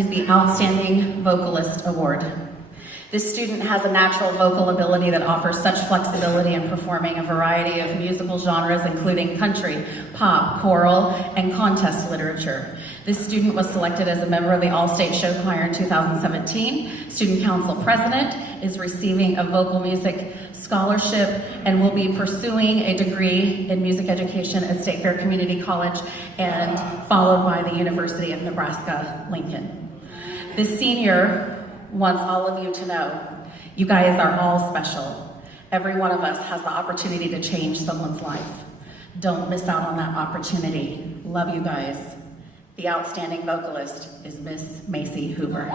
is the Outstanding Vocalist Award. This student has a natural vocal ability that offers such flexibility in performing a variety of musical genres, including country, pop, choral, and contest literature. This student was selected as a member of the All-State Show Choir in 2017. Student Council President, is receiving a vocal music scholarship and will be pursuing a degree in music education at State Fair Community College and followed by the University of Nebraska-Lincoln. This senior wants all of you to know, you guys are all special. Every one of us has the opportunity to change someone's life. Don't miss out on that opportunity. Love you guys. The outstanding vocalist is Miss Macy Hoover.